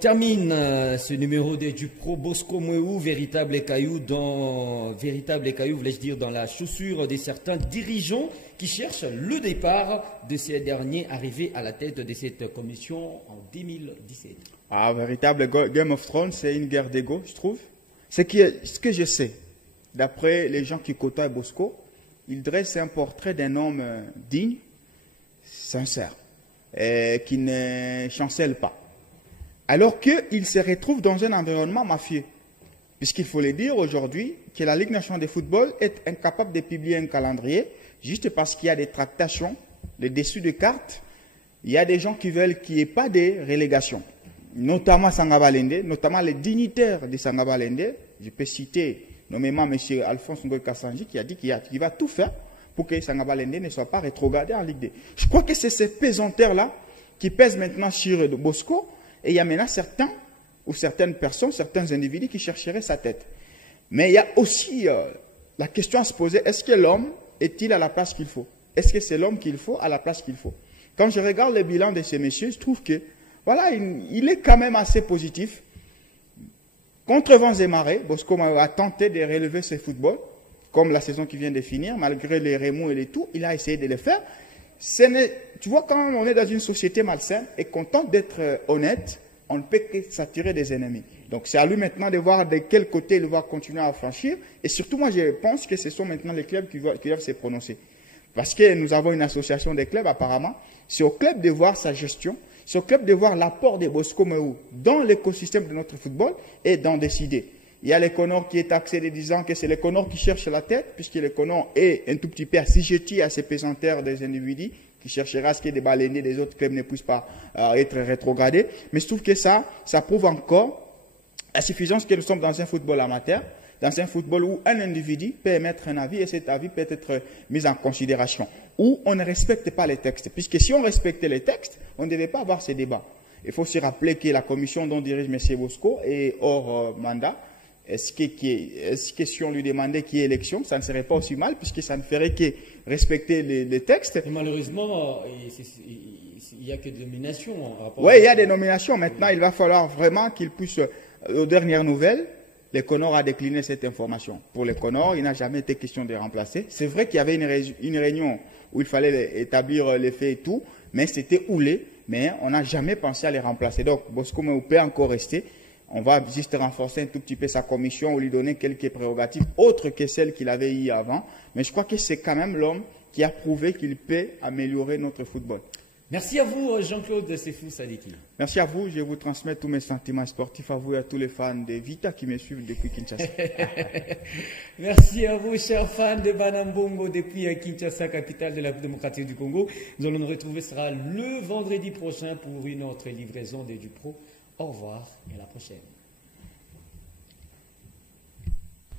termine ce numéro du Pro Bosco Mweu, véritable caillou, voulais-je dire, dans la chaussure de certains dirigeants qui cherchent le départ de ces derniers arrivés à la tête de cette commission en 2017. Ah, véritable Game of Thrones, c'est une guerre d'ego, je trouve. Ce que je sais, d'après les gens qui côtoient Bosco, il dresse un portrait d'un homme digne, sincère, qui ne chancelle pas. Alors qu'il se retrouve dans un environnement mafieux. Puisqu'il faut le dire aujourd'hui que la Ligue nationale de football est incapable de publier un calendrier juste parce qu'il y a des tractations, des dessus de cartes. Il y a des gens qui veulent qu'il n'y ait pas de relégation, notamment Sangabalende, notamment les dignitaires de Sangabalende. Je peux citer nommément M. Alphonse Ngoy Kassanji qui a dit qu'il va tout faire pour que Sangabalende ne soit pas rétrogradé en Ligue 2. Je crois que c'est ces pesanteurs-là qui pèsent maintenant sur Bosco. Et il y a maintenant certains ou certaines personnes, certains individus qui chercheraient sa tête. Mais il y a aussi la question à se poser, est-ce que l'homme est-il à la place qu'il faut? Est-ce que c'est l'homme qu'il faut à la place qu'il faut? Quand je regarde le bilan de ces messieurs, je trouve que voilà, il est quand même assez positif. Contre vents et marées, Bosco a tenté de relever ce football, comme la saison qui vient de finir, malgré les remous et les tout, il a essayé de le faire. Tu vois, quand on est dans une société malsaine et qu'on tente d'être honnête, on ne peut que s'attirer des ennemis. Donc c'est à lui maintenant de voir de quel côté il va continuer à franchir. Et surtout, moi, je pense que ce sont maintenant les clubs qui doivent se prononcer. Parce que nous avons une association des clubs, apparemment. C'est au club de voir sa gestion. C'est au club de voir l'apport de Bosco Mweu dans l'écosystème de notre football et d'en décider. Il y a les Conors qui est axé de disant que c'est les Conors qui cherchent la tête, puisque les Conors est un tout petit peu assujetti à ces pesanteurs des individus qui cherchera à ce que des baleiniers des autres clubs ne puissent pas être rétrogradés. Mais je trouve que ça prouve encore la suffisance que nous sommes dans un football amateur, dans un football où un individu peut émettre un avis et cet avis peut être mis en considération, où on ne respecte pas les textes. Puisque si on respectait les textes, on ne devait pas avoir ces débats. Il faut se rappeler que la commission dont dirige M. Bosco est hors mandat. Est-ce que si on lui demandait qui est élection, ça ne serait pas aussi mal, puisque ça ne ferait que respecter les textes. Et malheureusement, il n'y a que des nominations. Oui, il y a des nominations. Maintenant, il va falloir vraiment qu'il puisse, aux dernières nouvelles, les Conors a décliné cette information. Pour les Conors, il n'a jamais été question de remplacer. C'est vrai qu'il y avait une réunion où il fallait établir les faits et tout, mais c'était houlé, mais on n'a jamais pensé à les remplacer. Donc, Bosco Mweu peut encore rester. On va juste renforcer un tout petit peu sa commission ou lui donner quelques prérogatives autres que celles qu'il avait eues avant. Mais je crois que c'est quand même l'homme qui a prouvé qu'il peut améliorer notre football. Merci à vous, Jean-Claude Sefou Sadiki. Merci à vous. Je vous transmets tous mes sentiments sportifs à vous et à tous les fans de Vita qui me suivent depuis Kinshasa. Merci à vous, chers fans de Banambongo depuis Kinshasa, capitale de la démocratie du Congo. Nous allons nous retrouver le vendredi prochain pour une autre livraison de Du Pro. Au revoir et à la prochaine.